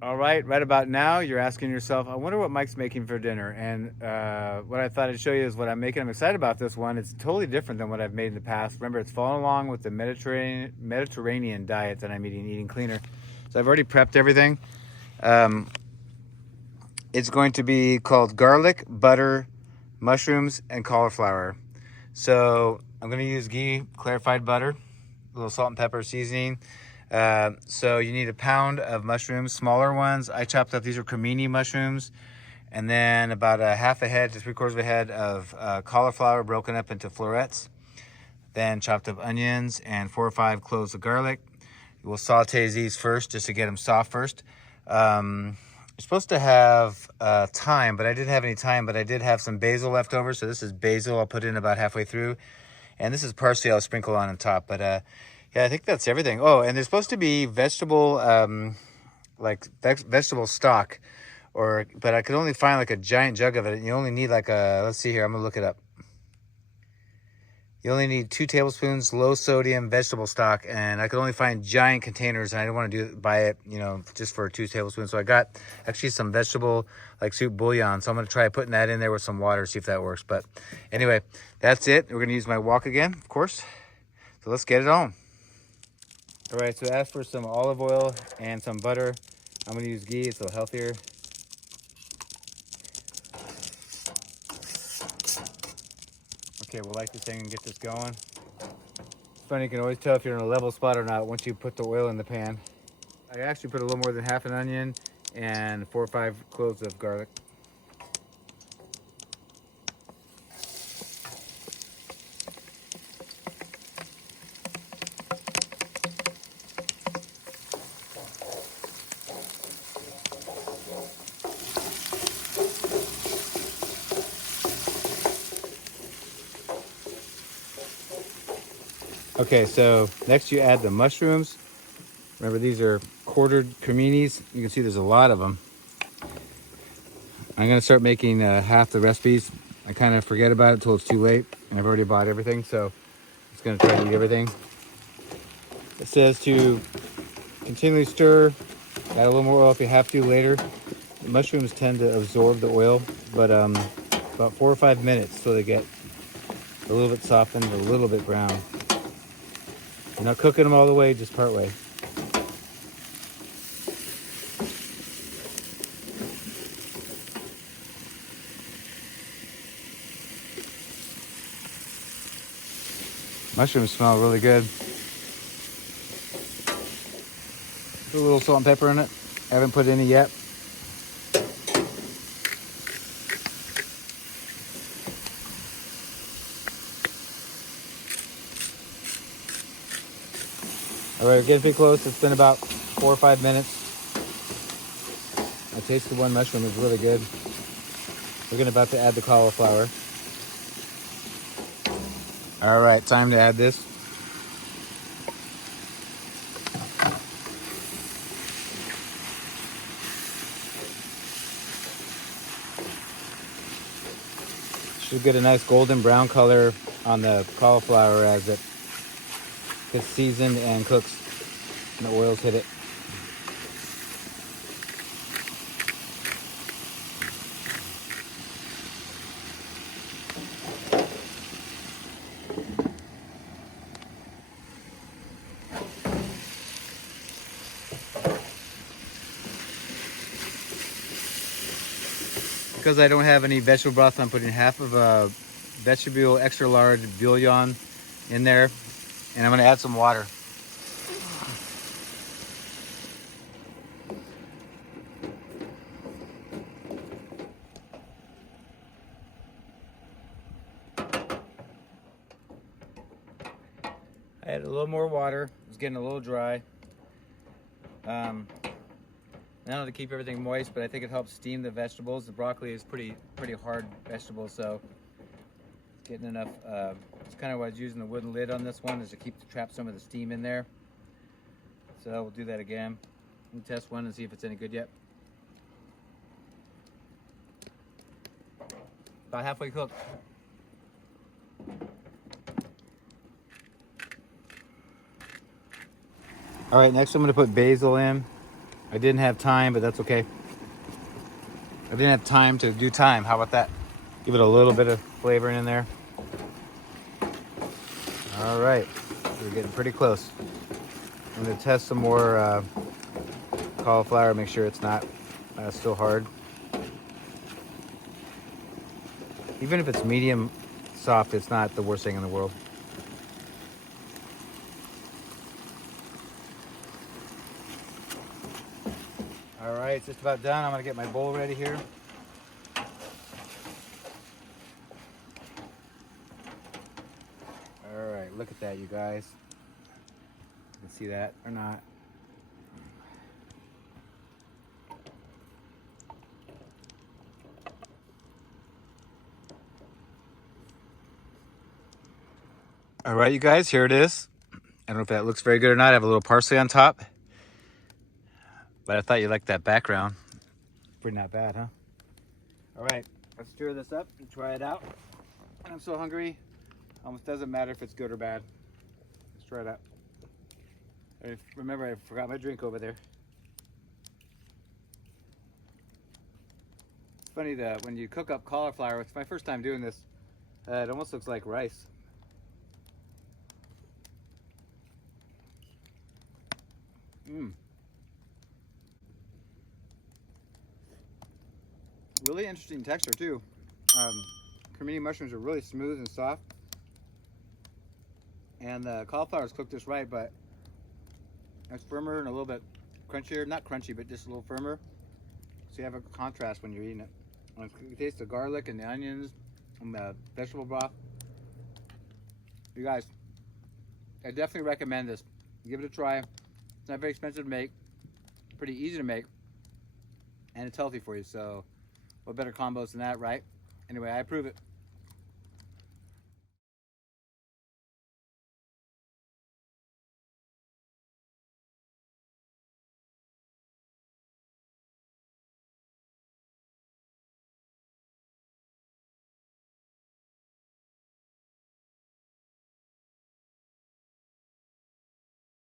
All right, right about now, you're asking yourself, I wonder what Mike's making for dinner. And what I thought I'd show you is what I'm making. I'm excited about this one. It's totally different than what I've made in the past. Remember, it's following along with the Mediterranean diet that I'm eating cleaner. So I've already prepped everything. Um, it's going to be called garlic, butter, mushrooms, and cauliflower. So I'm going to use ghee, clarified butter, a little salt and pepper seasoning. So you need a pound of mushrooms, smaller ones. I chopped up, these are cremini mushrooms. And then about a half a head to 3/4 of a head of cauliflower broken up into florets. Then chopped up onions and 4 or 5 cloves of garlic. We'll saute these first just to get them soft first. You're supposed to have thyme, but I didn't have any thyme, but I did have some basil left over. So this is basil I'll put in about halfway through. And this is parsley I'll sprinkle on top. But yeah, I think that's everything. Oh, and there's supposed to be vegetable, vegetable stock. But I could only find like a giant jug of it. And you only need like let's see here, I'm gonna look it up. You only need 2 tablespoons low sodium vegetable stock, and I could only find giant containers, and I didn't want to buy it, just for 2 tablespoons. So I got actually some vegetable like soup bouillon. So I'm gonna try putting that in there with some water, see if that works. But anyway, that's it. We're gonna use my wok again, of course. So let's get it on. All right, so as for some olive oil and some butter, I'm gonna use ghee, it's a little healthier. Okay, we'll light this thing and get this going. It's funny, you can always tell if you're in a level spot or not once you put the oil in the pan. I actually put a little more than half an onion and 4 or 5 cloves of garlic. Okay, so next you add the mushrooms. Remember, these are quartered creminis. You can see there's a lot of them. I'm gonna start making half the recipes. I kind of forget about it until it's too late, and I've already bought everything, so I'm just gonna try to eat everything. It says to continually stir, add a little more oil if you have to later. The mushrooms tend to absorb the oil, but about 4 or 5 minutes so they get a little bit softened, a little bit brown. You're not cooking them all the way, just part way. Mushrooms smell really good. Put a little salt and pepper in it. I haven't put any yet. All right, we're getting pretty close. It's been about 4 or 5 minutes. I tasted one mushroom, it's really good. We're about to add the cauliflower. All right, time to add this. Should get a nice golden brown color on the cauliflower as it gets seasoned and cooks and the oils hit it. Because I don't have any vegetable broth, I'm putting half of a vegetable extra large bouillon in there, and I'm going to add some water. I added a little more water. It's getting a little dry. Now to keep everything moist, but I think it helps steam the vegetables. The broccoli is pretty hard vegetable, so it's getting enough. It's kind of why I was using the wooden lid on this one, is to trap some of the steam in there. So we'll do that again. We'll test one and see if it's any good yet. About halfway cooked. All right, next I'm going to put basil in. I didn't have time, but that's okay. I didn't have time to do time. How about that? Give it a little bit of flavor in there. All right, we're getting pretty close. I'm gonna test some more cauliflower, make sure it's not still hard. Even if it's medium soft, it's not the worst thing in the world. All right, it's just about done. I'm gonna get my bowl ready here. All right, look at that, you guys. You can see that or not. All right, you guys, here it is. I don't know if that looks very good or not. I have a little parsley on top, but I thought you liked that background. Pretty not bad, huh? All right, let's stir this up and try it out. I'm so hungry. Almost doesn't matter if it's good or bad. Let's try it out. Remember, I forgot my drink over there. It's funny that when you cook up cauliflower, it's my first time doing this. It almost looks like rice. Really interesting texture too. Cremini mushrooms are really smooth and soft, and the cauliflower is cooked just right, but it's firmer and a little bit crunchier. Not crunchy, but just a little firmer. So you have a contrast when you're eating it. You taste the garlic and the onions and the vegetable broth. You guys, I definitely recommend this. Give it a try. It's not very expensive to make, pretty easy to make, and it's healthy for you. So what better combos than that, right? Anyway, I approve it.